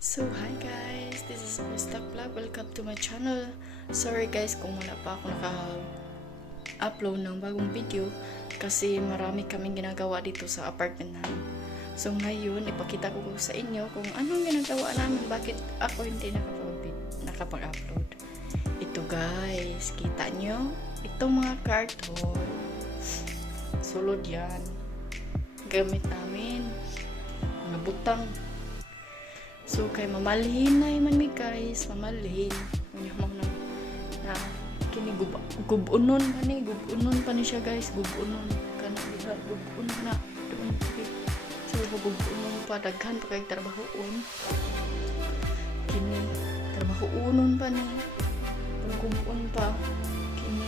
So, hi guys! This is Mr. Vlog. Welcome to my channel. Sorry guys kung wala pa ako naka-upload ng bagong video kasi marami kaming ginagawa dito sa apartment namin. So, ngayon, ipakita ko sa inyo kung anong ginagawa namin, bakit ako hindi nakapag-upload. Ito guys, kita nyo? Itong mga karton. Sulod yan. Gamit namin. Mga butang. So, kay mamalhin na man mi guys, mamalhin. Unya mo na kini gubunon pa ni siya guys, gubunon kana diha, gubunon na. So, gubunon pa daghan pa kay trabahoon. Kini trabahoon pa ni. Gubunon pa kini.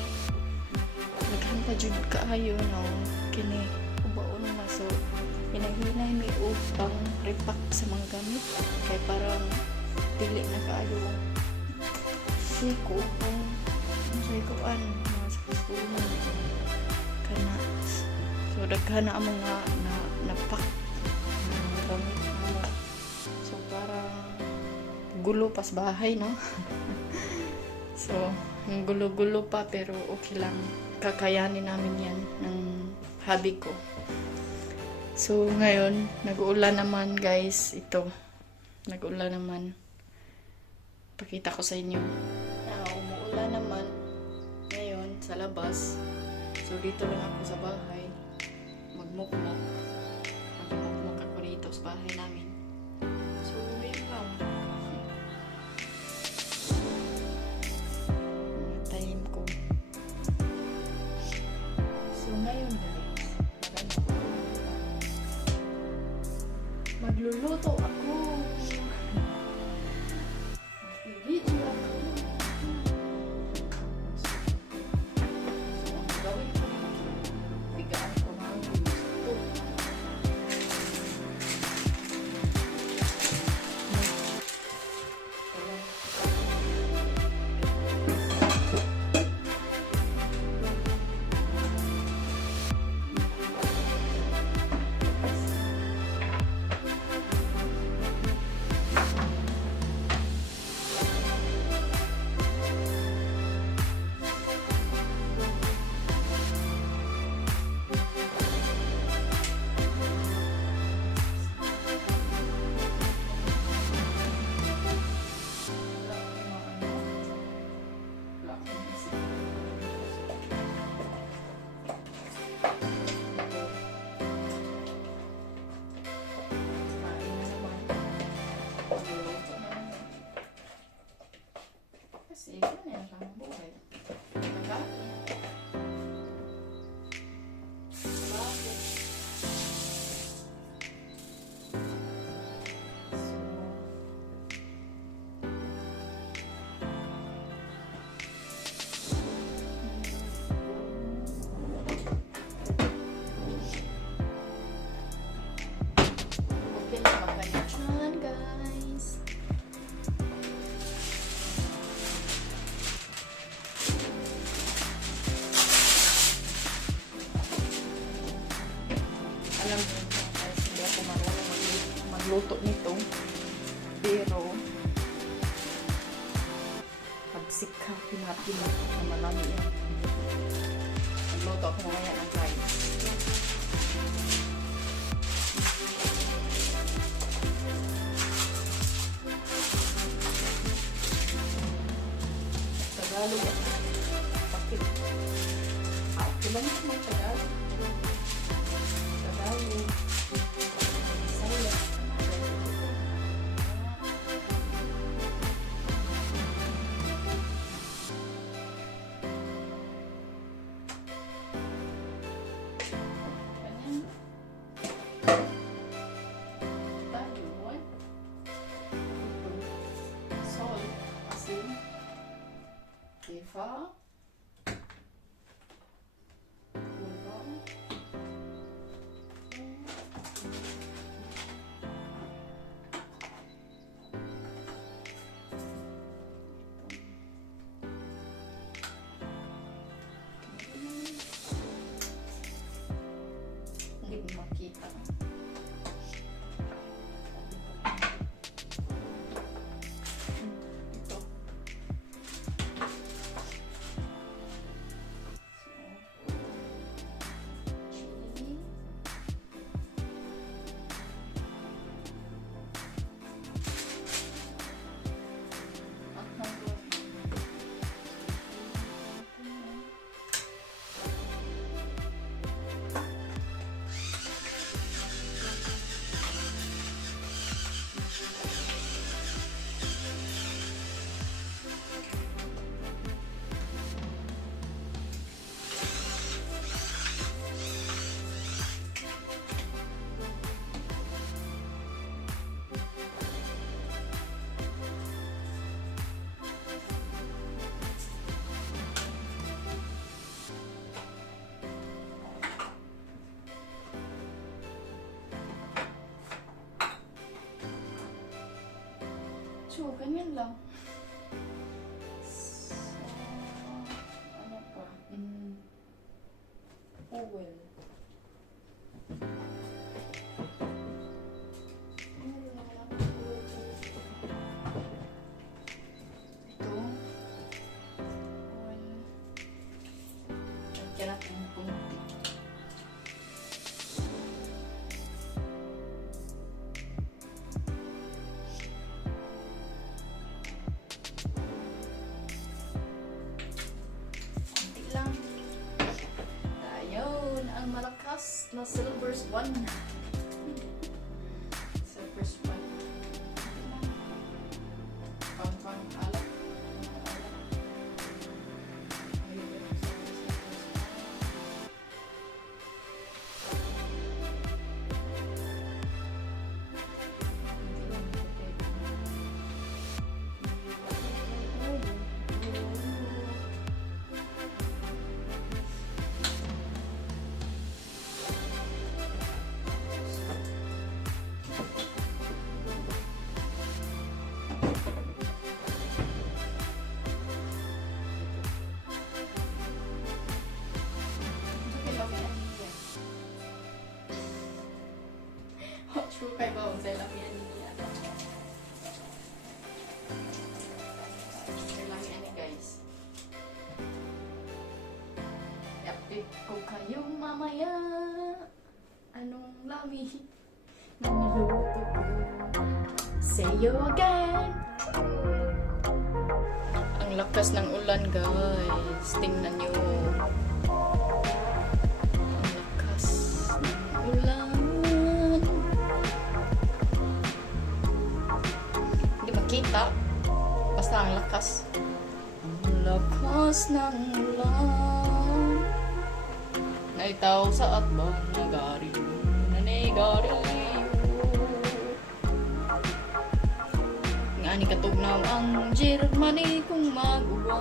Daghan pa jud kaayo no. Kini ubaon na so hinahinay mi upang repack sa mga gamit kay parang dili na kaayo siko kung sikoan mga sakusunan kana so daghan na ang mga napak mga gamit mo so parang gulo pas bahay no. So gulo-gulo pa pero okay lang, kakayanin namin yan ng hobby ko. So, ngayon, nag-uulan naman guys. Ito. Nag-uulan naman. Pakita ko sa inyo. Umuulan naman. Ngayon, sa labas. So, dito lang ako sa bahay. Magmukmok. Magmukmok ako dito sa bahay namin. So, yun lang. Mga time ko. So, ngayon guys. Magluluto ako. Video ako. So, gawin ko yung bigaan ko mga gusto. Kasi yun yan lang ang buhay. Nagkakain. Bakit? Okay na magkanya dyan guys. Alam mo guys, hindi ako marunong magluto nito. Pero pagsikapin natin na marami yan. Magluto ako ngayon ng guys. Tagalog ako. Bakit? Okay lang naman Tagalog. Tagalog. Bisaya. Ganyan. Tayo. Salt. Asin. Kifa. Hindi mo makita. So, ganyan lang. So, ano pa? Oh well. Ito. Lagyan natin ng kunti. Kunti lang. Ayun, ang malakas na silver swan. Silver swan. Pang alak. True kay ba ang sa lamian niya. Sa lamian ni guys. I-update ko kayo mamaya. Anong lami? Niluluto ko. See you again. Ang lakas ng ulan guys. Tingnan nyo. Ang lakas ng ulan. Kita, basta ang lakas. Ang lakas ng ulan. Naitaw sa atbang nigarilyo, nanigarilyo. Nga ni katugnaw ang Germany kung maguwa.